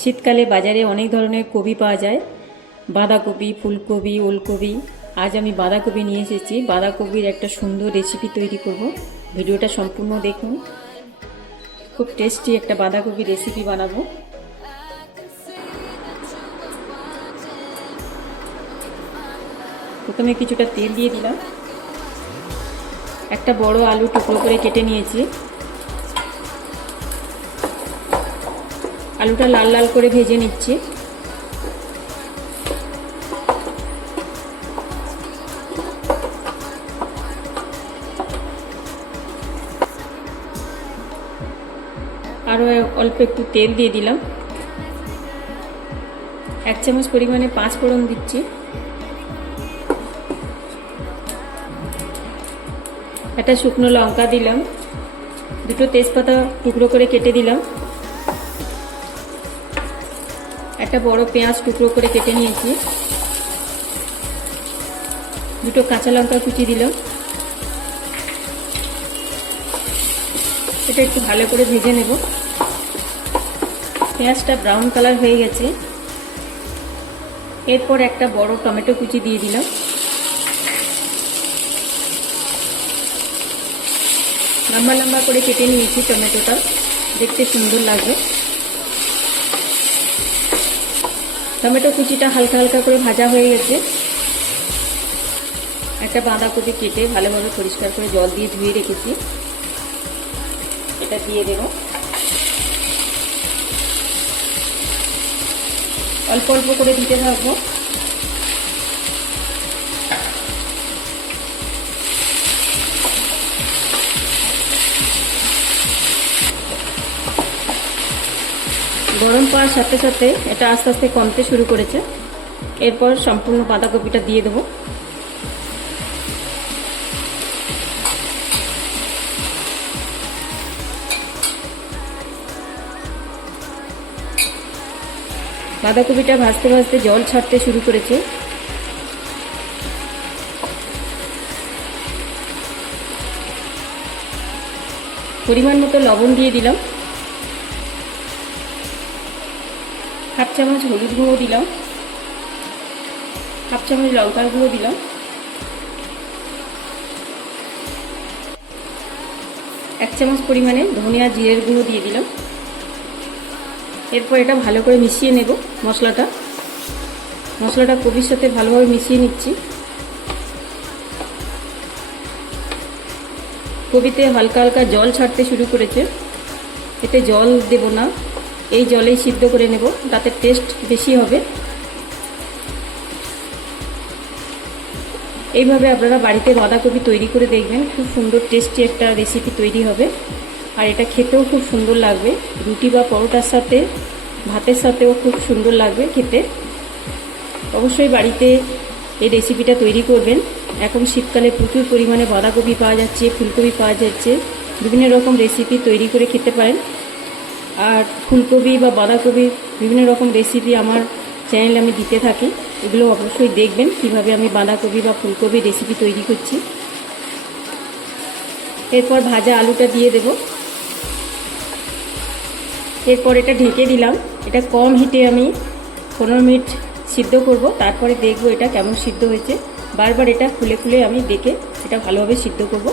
শীতকালে বাজারে অনেক ধরনের কপি পাওয়া যায়, বাঁধাকপি, ফুলকপি, ওলকপি। আজ আমি বাঁধাকপি নিয়ে এসেছি। বাঁধাকপির একটা সুন্দর রেসিপি তৈরি করব। ভিডিওটা সম্পূর্ণ দেখুন। খুব টেস্টি একটা বাঁধাকপি রেসিপি বানাবো। প্রথমে কিছুটা তেল দিয়ে দিলাম। একটা বড় আলু টুকরো করে কেটে নিয়েছি। আলুটা লাল লাল করে ভেজে নিচ্ছি। আরও অল্প একটু তেল দিয়ে দিলাম। 1 চামচ পরিমাণে 5 ফোড়ন দিচ্ছি। একটা শুকনো লঙ্কা দিলাম। 2টো তেজপাতা টুকরো করে কেটে দিলাম। একটা বড় পেঁয়াজ টুকরো করে কেটে নিয়েছি। 2টো কাঁচা লঙ্কা কুচি দিলাম। এটা একটু ভালো করে ভেজে নেব। পেঁয়াজটা ব্রাউন কালার হয়ে গেছে। এরপর একটা বড় টমেটো কুচি দিয়ে দিলাম। লম্বা লম্বা করে কেটে নিয়েছি টমেটোটা, দেখতে সুন্দর লাগবে। টমেটো কুচিটা হালকা হালকা করে ভাজা হয়ে গেছে। একটা বাঁধাকপি কেটে ভালোভাবে পরিষ্কার করে জল দিয়ে ধুয়ে রেখেছি, এটা দিয়ে দেব। অল্প অল্প করে দিতে থাকবো। গরম পাওয়ার সাথে সাথে এটা আস্তে আস্তে কমতে শুরু করেছে। এরপর সম্পূর্ণ বাঁধাকপিটা দিয়ে দেবো। বাঁধাকপিটা ভাজতে ভাজতে জল ছাড়তে শুরু করেছে। পরিমাণ মতো লবণ দিয়ে দিলাম। 1/2 চামচ হলুদ গুঁড়ো দিলাম। 1/2 চামচ লঙ্কার গুঁড়ো দিলাম। 1 চামচ পরিমাণে ধনিয়া জিরের গুঁড়ো দিয়ে দিলাম। এরপর এটা ভালো করে মিশিয়ে নেব। মশলাটা কপির সাথে ভালোভাবে মিশিয়ে নিচ্ছি। কপিতে হালকা হালকা জল ছাড়তে শুরু করেছে। এতে জল দেব না, এই জলেই সিদ্ধ করে নেব, তাতে টেস্ট বেশি হবে। এইভাবে আপনারা বাড়িতে বাঁধাকপি তৈরি করে দেখবেন, খুব সুন্দর টেস্টি একটা রেসিপি তৈরি হবে। আর এটা খেতেও খুব সুন্দর লাগবে। রুটি বা পরোটার সাথে, ভাতের সাথেও খুব সুন্দর লাগবে খেতে। অবশ্যই বাড়িতে এই রেসিপিটা তৈরি করবেন। এখন শীতকালে প্রচুর পরিমাণে বাঁধাকপি পাওয়া যাচ্ছে, ফুলকপি পাওয়া যাচ্ছে। বিভিন্ন রকম রেসিপি তৈরি করে খেতে পারেন। আর ফুলকপি বা বাঁধাকপির বিভিন্ন রকম রেসিপি আমার চ্যানেলে আমি দিতে থাকি, এগুলো অবশ্যই দেখবেন কিভাবে আমি বাঁধাকপি বা ফুলকপির রেসিপি তৈরি করছি। এরপর ভাজা আলুটা দিয়ে দেব। এরপর এটা ঢেকে দিলাম। এটা কম হিটে আমি 15 মিনিট সিদ্ধ করব, তারপরে দেখব এটা কেমন সিদ্ধ হয়েছে। বারবার এটা খুলে খুলে আমি দেখে এটা ভালোভাবে সিদ্ধ করব।